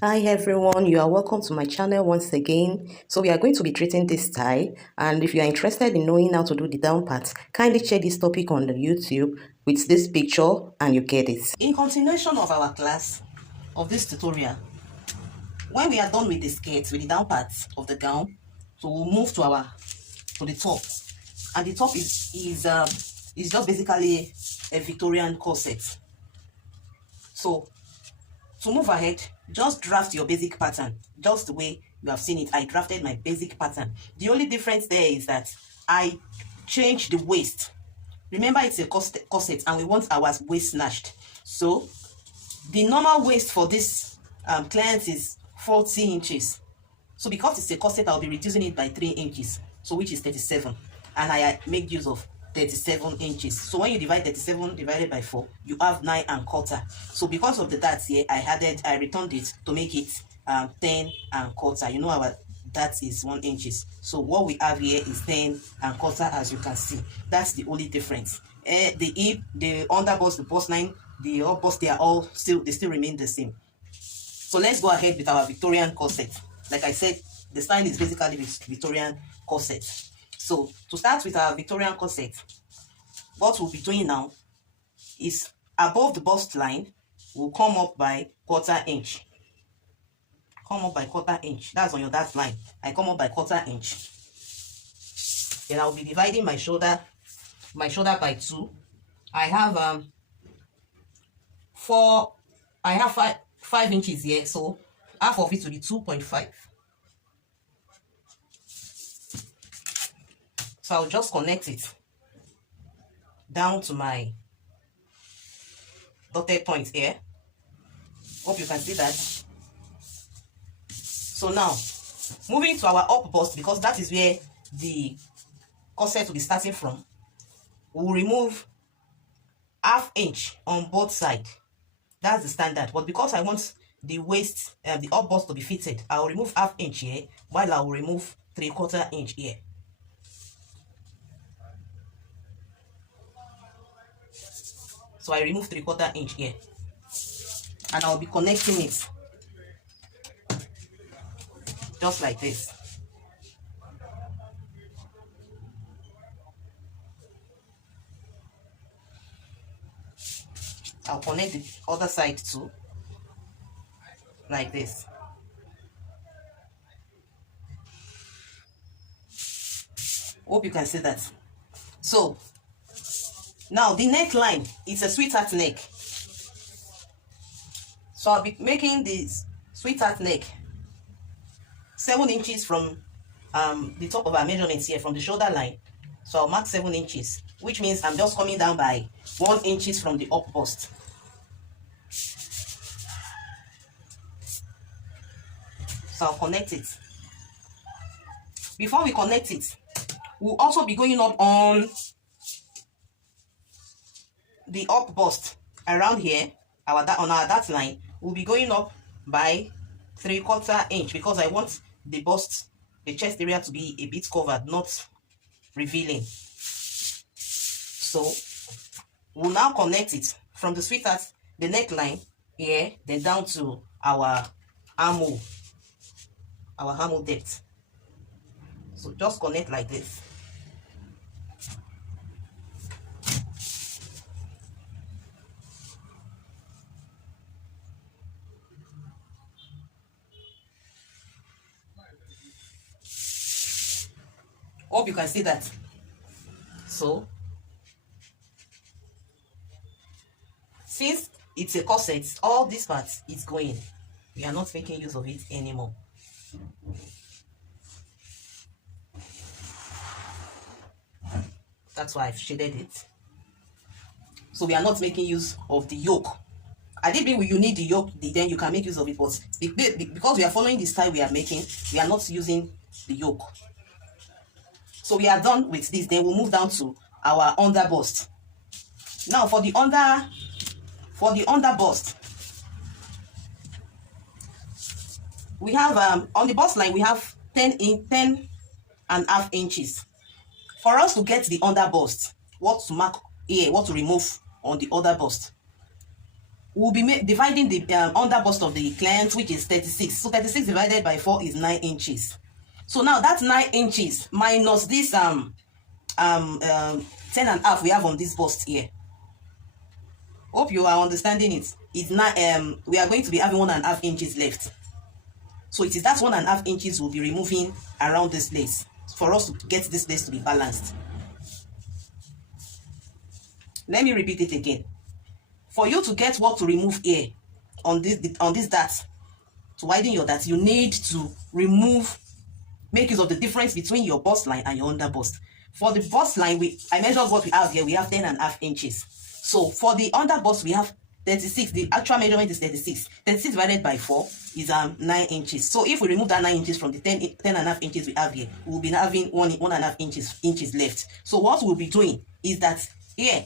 Hi everyone, you are welcome to my channel once again. So we are going to be treating this tie, and if you are interested in knowing how to do the down part, kindly check this topic on the YouTube with this picture and you get it. In continuation of our class of this tutorial, when we are done with the skirt, with the down parts of the gown, so we'll move to the top, and the top is just basically a Victorian corset. So to move ahead, just draft your basic pattern just the way you have seen it. I drafted my basic pattern. The only difference there is that I changed the waist. Remember, it's a corset and we want our waist snatched. So the normal waist for this client is 40 inches. So because it's a corset, I'll be reducing it by 3 inches, so which is 37, and I make use of 37 inches. So when you divide 37 divided by 4, you have 9 and quarter. So because of the darts here, I returned it to make it 10 and quarter. You know our that is 1 inches. So what we have here is 10 and quarter, as you can see. That's the only difference. The hip, the underbust, the bust line, the up bust, they still remain the same. So let's go ahead with our Victorian corset. Like I said, the style is basically Victorian corset. So to start with our Victorian corset, what we'll be doing now is above the bust line, we'll come up by quarter inch. Come up by quarter inch. That's on your dart line. I come up by quarter inch. Then I'll be dividing my shoulder by 2. I have 5 inches here, so half of it will be 2.5. So I'll just connect it down to my dotted point here. Hope you can see that. So now, moving to our up bust, because that is where the corset will be starting from, we'll remove ½ inch on both sides. That's the standard. But because I want the waist, the up bust to be fitted, I'll remove ½ inch here, while I'll remove 3/4 inch here. So I remove 3/4 inch here, and I'll be connecting it just like this. I'll connect the other side too, like this. Hope you can see that. So now the neckline is a sweetheart neck. So I'll be making this sweetheart neck 7 inches from the top of our measurements here, from the shoulder line. So I'll mark 7 inches, which means I'm just coming down by 1 inches from the up bust. So I'll connect it. Before we connect it, we'll also be going up on the up bust around here. On our dart line, we'll be going up by 3/4 inch, because I want the bust, the chest area, to be a bit covered, not revealing. So we'll now connect it from the sweetheart, the neckline here, then down to our armhole depth. So just connect like this. Hope you can see that. So since it's a corset, all this part is going. We are not making use of it anymore. That's why I've shaded it. So we are not making use of the yoke. I did mean you need the yoke, then you can make use of it, but because we are following the style we are making, we are not using the yoke. So we are done with this. Then we'll move down to our under bust. Now for the under bust, we have on the bust line we have 10.5 inches. For us to get the under bust, what to mark here, what to remove on the other bust, we'll be dividing the under bust of the client, which is 36. So 36 divided by 4 is 9 inches. So now that's 9 inches minus this 10 and a half we have on this bust here. Hope you are understanding it. It's not we are going to be having 1.5 inches left. So it is that 1.5 inches we'll be removing around this place for us to get this place to be balanced. Let me repeat it again. For you to get what to remove here on this dart, to widen your dart, you need to make use of the difference between your bust line and your under bust. For the bust line, I measured what we have here. We have 10.5 inches. So for the under bust, we have 36. The actual measurement is 36. 36 divided by 4 is 9 inches. So if we remove that 9 inches from the 10.5 inches we have here, we will be having 1.5 inches left. So what we'll be doing is that here,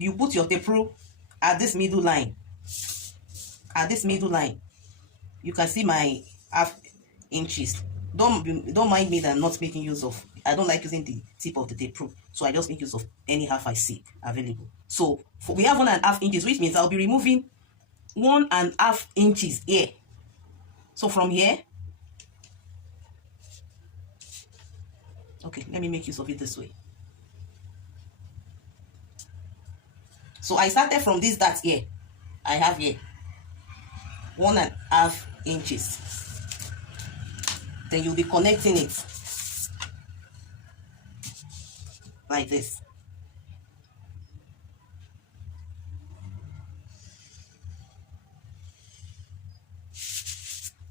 you put your tape rule at this middle line. At this middle line, you can see my half inches. Don't mind me that I'm not making use of. I don't like using the tip of the tape rule, so I just make use of any half I see available. So we have 1.5 inches, which means I'll be removing 1.5 inches here. So from here, okay, let me make use of it this way. So I started from this dart here. I have here 1.5 inches. Then you'll be connecting it like this.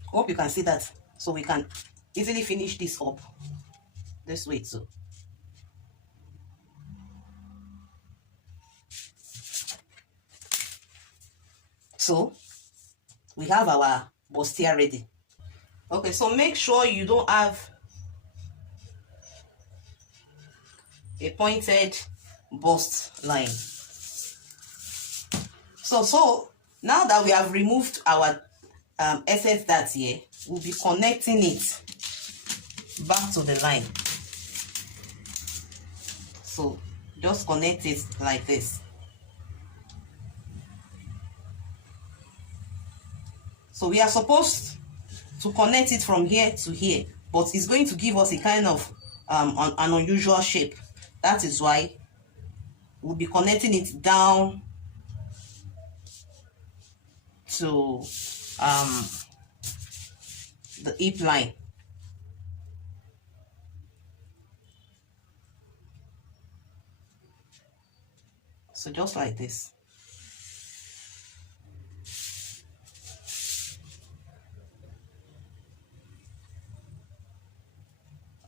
Hope you can see that. So we can easily finish this up this way too. So we have our bustier ready. Okay, so make sure you don't have a pointed bust line. So now that we have removed our excess dart here, we'll be connecting it back to the line. So just connect it like this. So we are supposed to connect it from here to here, but it's going to give us a kind of an unusual shape. That is why we'll be connecting it down to the hip line. So just like this.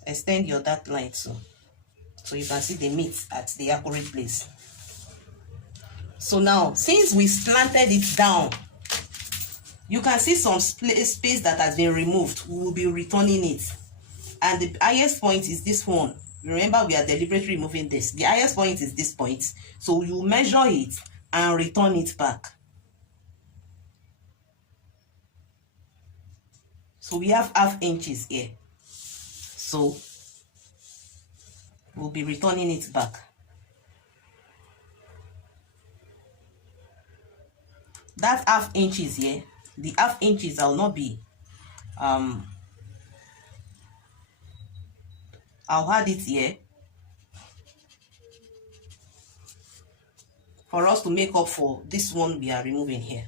Extend your dart line so you can see the meat at the accurate place. So now, since we slanted it down, you can see some space that has been removed. We will be returning it, and the highest point is this one. Remember, we are deliberately removing this. The highest point is this point, so you measure it and return it back. So we have 0.5 inches here. So we'll be returning it back. That 0.5 inches here, the 0.5 inches I'll not be I'll add it here for us to make up for this one we are removing here.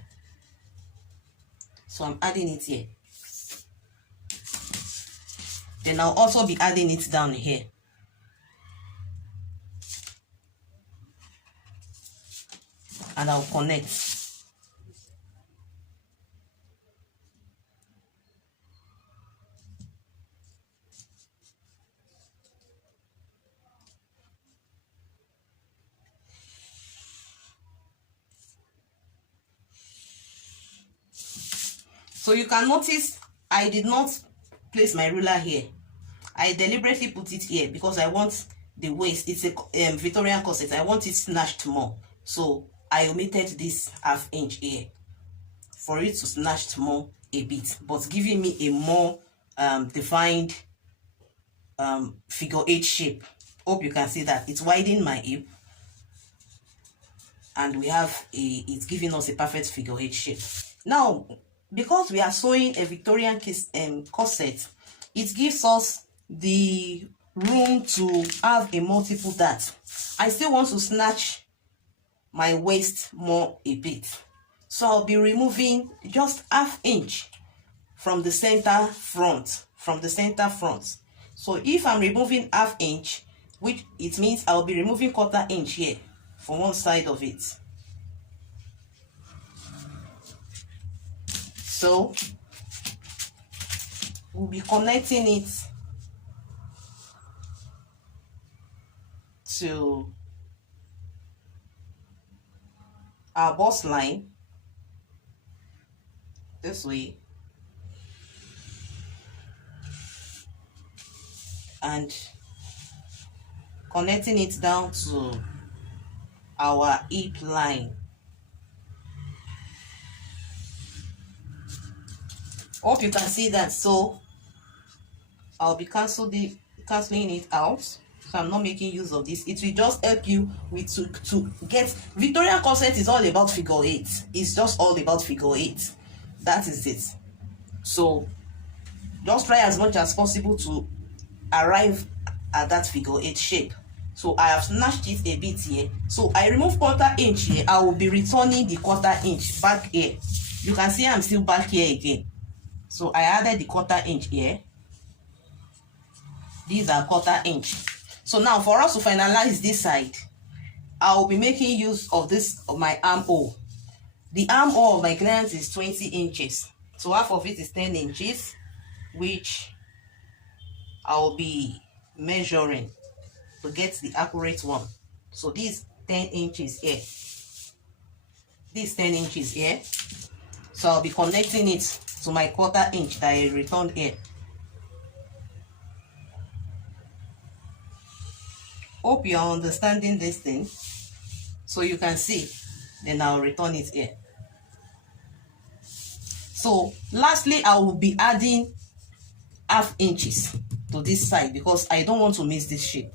So I'm adding it here. Then I'll also be adding it down here. And I'll connect. So you can notice I did not place my ruler here. I deliberately put it here because I want the waist. It's a Victorian corset. I want it snatched more. So I omitted this 0.5 inch here for it to snatch more a bit, but giving me a more defined figure 8 shape. Hope you can see that. It's widening my hip. and we have it's giving us a perfect figure 8 shape. Now, because we are sewing a Victorian corset, it gives us the room to have a multiple dart. I still want to snatch my waist more a bit, so I'll be removing just ½ inch from the center front, So if I'm removing ½ inch, which it means I'll be removing ¼ inch here for one side of it. So we'll be connecting it to our bust line this way, and connecting it down to our hip line. Hope you can see that. So I'll be canceling it out, so I'm not making use of this. It will just help you with to get Victorian corset. Is all about figure 8. It's just all about figure 8. That is it. So just try as much as possible to arrive at that figure 8 shape. So I have snatched it a bit here, so I remove ¼ inch here. I will be returning the ¼ inch back here. You can see I'm still back here again, so I added the ¼ inch here. These are ¼ inch. So now for us to finalize this side, I will be making use of my armhole. The armhole of my client is 20 inches, so half of it is 10 inches, which I will be measuring to get the accurate one. So this 10 inches here, this 10 inches here. So I'll be connecting it to my ¼ inch that I returned here. Hope you are understanding this thing. So you can see, then I'll return it here. So lastly, I will be adding ½ inches to this side because I don't want to miss this shape.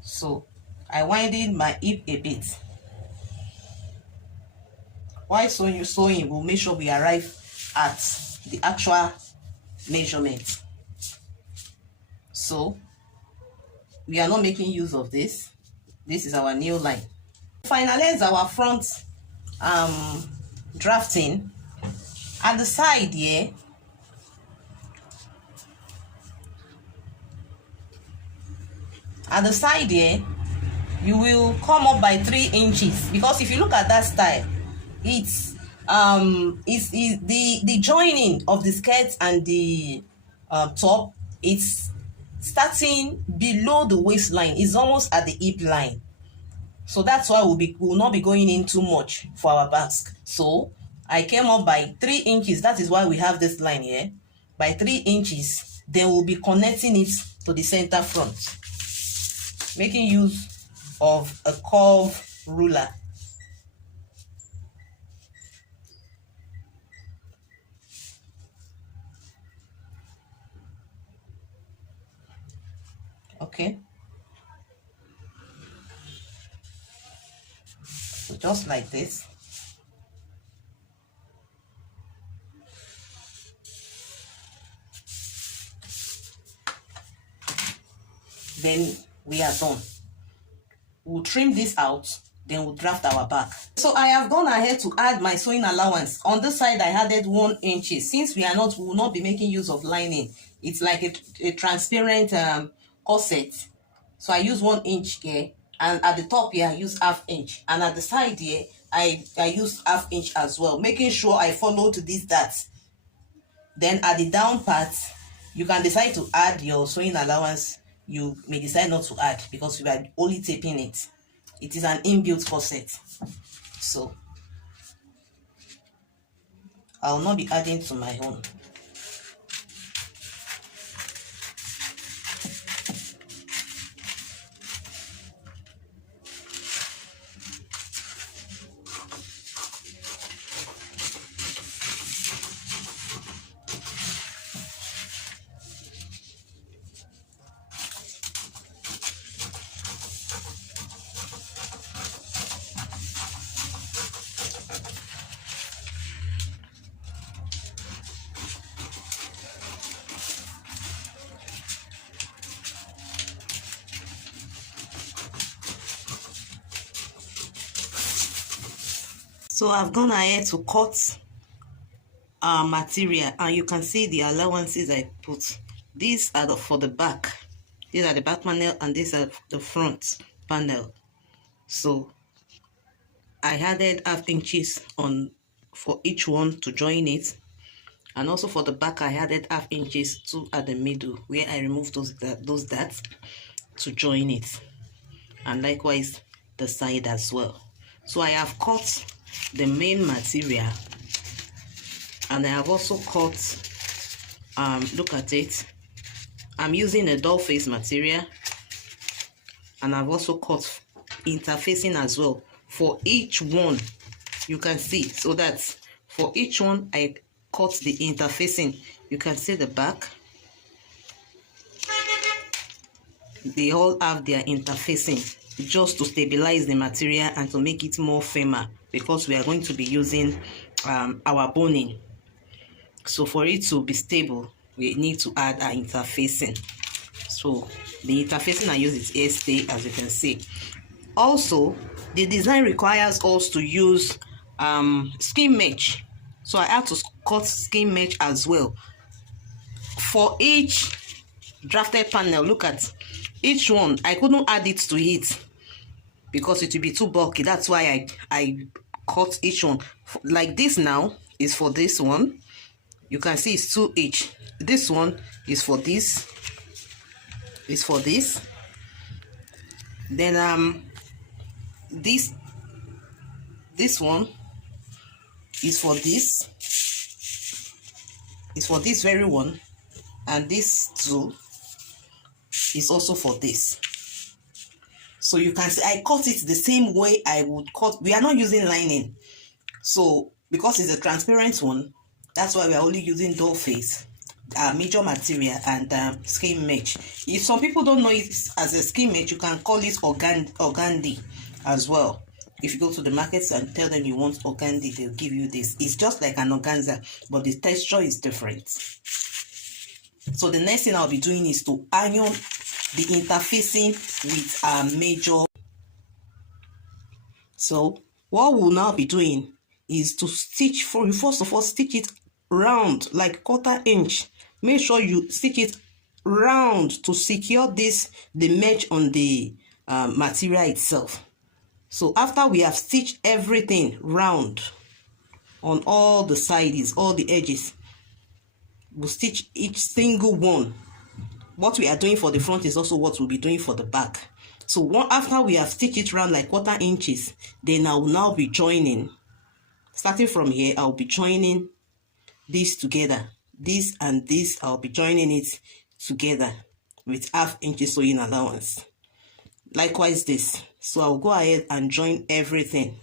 So I winded my hip a bit. While sewing, we'll make sure we arrive at the actual measurement. So we are not making use of this. This is our new line. Finalize our front drafting. At the side here, you will come up by 3 inches, because if you look at that style, it's the joining of the skirt and the top, it's starting below the waistline. It's almost at the hip line. So that's why we'll not be going in too much for our basque. So I came up by 3 inches. That is why we have this line here. By 3 inches, then we'll be connecting it to the center front, making use of a curve ruler. Okay. So just like this. Then we are done. We'll trim this out, then we'll draft our back. So I have gone ahead to add my sewing allowance. On this side, I added 1 inch. Since we will not be making use of lining. It's like a transparent corset. So I use 1 inch here, and at the top here I use ½ inch, and at the side here I use ½ inch as well, making sure I followed this dart. Then at the down part, you can decide to add your sewing allowance. You may decide not to add because we are only taping it. It is an inbuilt corset, so I will not be adding to my own. So I've gone ahead to cut our material, and you can see the allowances I put. These are for the back. These are the back panel, and these are the front panel. So I added half inches on for each one to join it, and also for the back I added half inches to at the middle where I removed those dots to join it, and likewise the side as well. So I have cut the main material, and I have also cut look at it, I'm using a doll face material, and I've also cut interfacing as well for each one. You can see, so that for each one I cut the interfacing. You can see the back, they all have their interfacing just to stabilize the material and to make it more firmer, because we are going to be using our boning. So for it to be stable, we need to add our interfacing. So the interfacing I use is A-stay, as you can see. Also, the design requires us to use skin mesh. So I have to cut skin mesh as well. For each drafted panel, look at each one. I couldn't add it to it because it will be too bulky. That's why I cut each one. Like this now is for this one. You can see it's 2 each. This one is for this. It's for this. Then this one is for this. It's for this very one, and this too is also for this. So you can see I cut it the same way I would cut. We are not using lining, so because it's a transparent one, that's why we are only using doll face, major material, and skin mesh. If some people don't know it as a skin mesh, you can call it organdy as well. If you go to the markets and tell them you want organdy, they'll give you this. It's just like an organza, but the texture is different. So the next thing I'll be doing is to iron the interfacing with a major. So what we'll now be doing is to stitch first of all, stitch it round like 1/4 inch. Make sure you stitch it round to secure the mesh on the material itself. So after we have stitched everything round on all the sides, all the edges, we'll stitch each single one. What we are doing for the front is also what we'll be doing for the back. So after we have stitched it round like 1/4 inches, then I will now be joining. Starting from here, I'll be joining these together. This and this, I'll be joining it together with ½ inch sewing allowance. Likewise this. So I'll go ahead and join everything,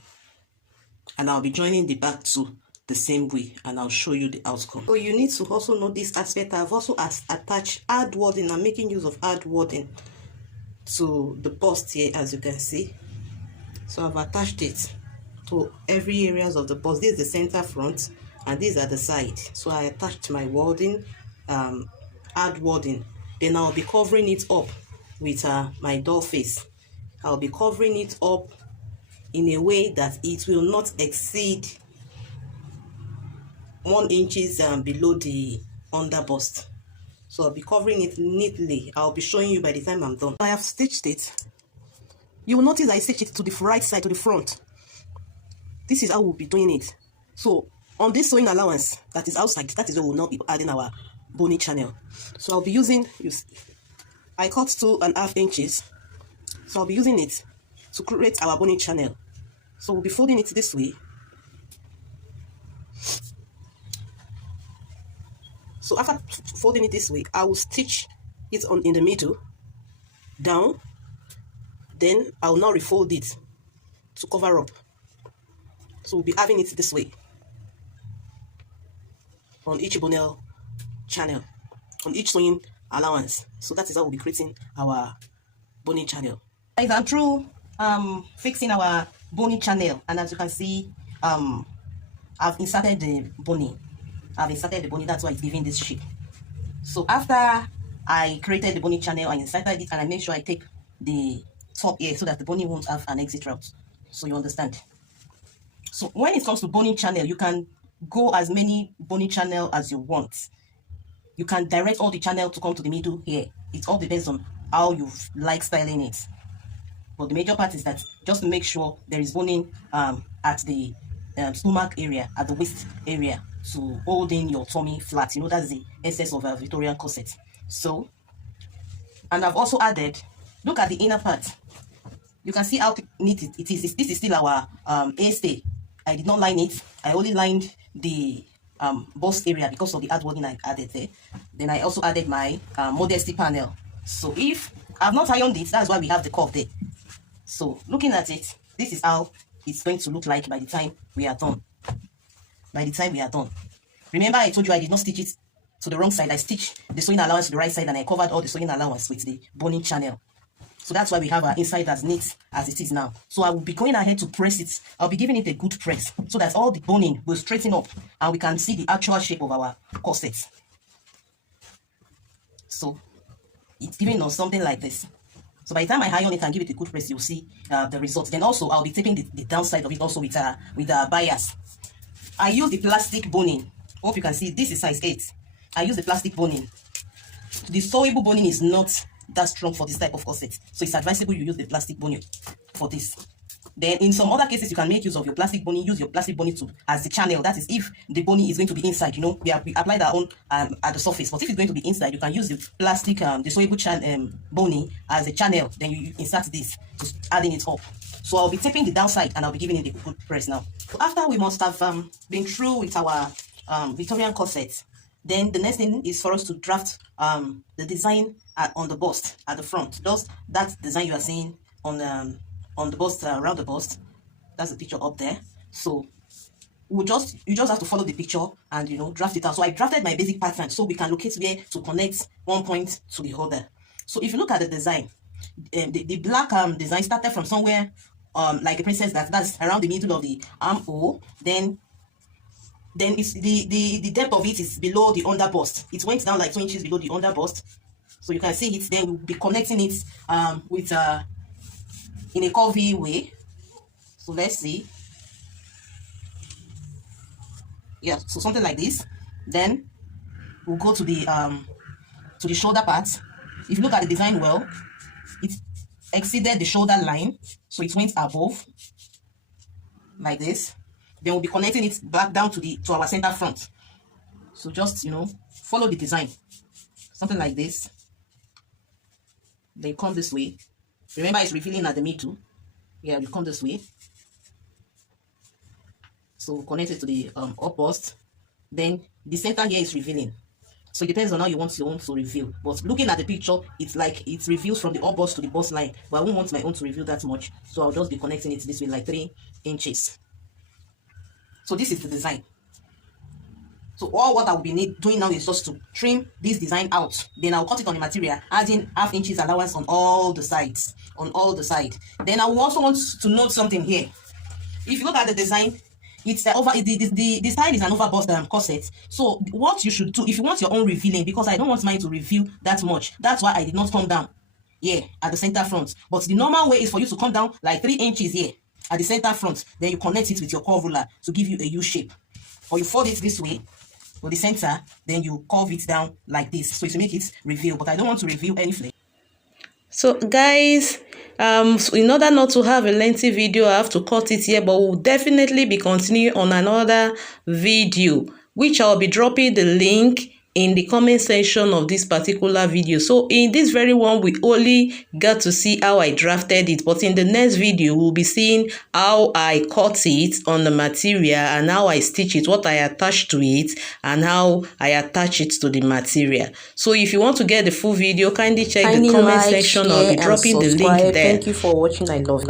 and I'll be joining the back too the same way, and I'll show you the outcome. So you need to also know this aspect. I've also attached hard wording. I'm making use of hard wording to the bust here, as you can see. So I've attached it to every areas of the bust. This is the center front, and these are the side. So I attached my wording, hard wording. Then I'll be covering it up with my doll face. I'll be covering it up in a way that it will not exceed 1 inch below the under bust. So I'll be covering it neatly. I'll be showing you by the time I'm done. I have stitched it. You will notice I stitched it to the right side, to the front. This is how we'll be doing it. So on this sewing allowance that is outside, that is where we'll now be adding our bony channel. So I'll be using, I cut 2½ inches. So I'll be using it to create our bony channel. So we'll be folding it this way. So after folding it this way, I will stitch it in the middle, down. Then I will now refold it to cover up. So we'll be having it this way on each bonel channel, on each sewing allowance. So that is how we'll be creating our bony channel. Guys, I'm through fixing our bony channel, and as you can see, I've inserted the bony. That's why it's giving this shape. So after I created the bony channel, I inserted it, and I make sure I take the top here so that the bony won't have an exit route. So you understand. So when it comes to boning channel, you can go as many boning channel as you want. You can direct all the channel to come to the middle here. It all depends on how you like styling it. But the major part is that just to make sure there is boning at the stomach area, at the waist area, to hold in your tummy flat. You know, that's the essence of a Victorian corset. So, and I've also added, look at the inner part. You can see how neat it is. This is still our A-stay. I did not line it. I only lined the bust area because of the hardwording I added there. Then I also added my modesty panel. So if I've not ironed it, that's why we have the curve there. So looking at it, this is how it's going to look like by the time we are done. By the time we are done. Remember, I told you I did not stitch it to the wrong side. I stitched the sewing allowance to the right side, and I covered all the sewing allowance with the boning channel. So that's why we have our inside as neat as it is now. So I will be going ahead to press it. I'll be giving it a good press so that all the boning will straighten up and we can see the actual shape of our corset. So it's giving us something like this. So by the time I iron it and give it a good press, you'll see the results. Then also I'll be taping the downside of it also with a bias. I use the plastic boning. Hope you can see this is size 8. I use the plastic boning. The sewable boning is not that strong for this type of corset, so it's advisable you use the plastic boning for this. Then in some other cases, you can make use of your plastic boning. Use your plastic boning as the channel. That is, if the boning is going to be inside, you know, we applied our own at the surface. But if it's going to be inside, you can use the plastic, the sewable boning as a channel. Then you insert this to adding it up. So I'll be taping the downside and I'll be giving it a good press now. So after we must have been through with our Victorian corset, then the next thing is for us to draft the design on the bust at the front. Just that design you are seeing on the bust, around the bust. That's the picture up there. So you just have to follow the picture and, you know, draft it out. So I drafted my basic pattern so we can locate where to connect one point to the other. So if you look at the design, the black design started from somewhere like a princess, that's around the middle of the armhole. Then it's the depth of it is below the under bust. It went down like 2 inches below the under bust. So you can see it. Then we'll be connecting it with in a curvy way. So let's see. Yeah, so something like this. Then we'll go to the shoulder part. If you look at the design well, it exceeded the shoulder line, so it went above like this. Then we'll be connecting it back down to our center front. So just, you know, follow the design. Something like this. Then come this way. Remember, it's revealing at the middle. Yeah, you come this way. So we'll connect it to the up bust. Then the center here is revealing. So it depends on how you want to reveal. But looking at the picture, it's like it reveals from the up bust to the bust line. But I won't want my own to reveal that much. So I'll just be connecting it this way, like 3 inches. So this is the design. So all what I will be doing now is just to trim this design out. Then I'll cut it on the material, adding 1/2 inches allowance on all the sides. Then I will also want to note something here. If you look at the design, it's the side is an over bust corset. So what you should do, if you want your own revealing, because I don't want mine to reveal that much, that's why I did not come down here at the center front. But the normal way is for you to come down like 3 inches here at the center front. Then you connect it with your curve ruler to give you a U shape, or you fold it this way for the center, then you curve it down like this, so to make it reveal. But I don't want to reveal any flake. So guys, in order not to have a lengthy video, I have to cut it here, but we'll definitely be continuing on another video, which I'll be dropping the link in the comment section of this particular video. So in this very one, we only got to see how I drafted it, but in the next video we'll be seeing how I cut it on the material and how I stitch it, what I attach to it, and how I attach it to the material. So if you want to get the full video, kindly check the comment section. I'll be dropping the link there. Thank you for watching. I love you.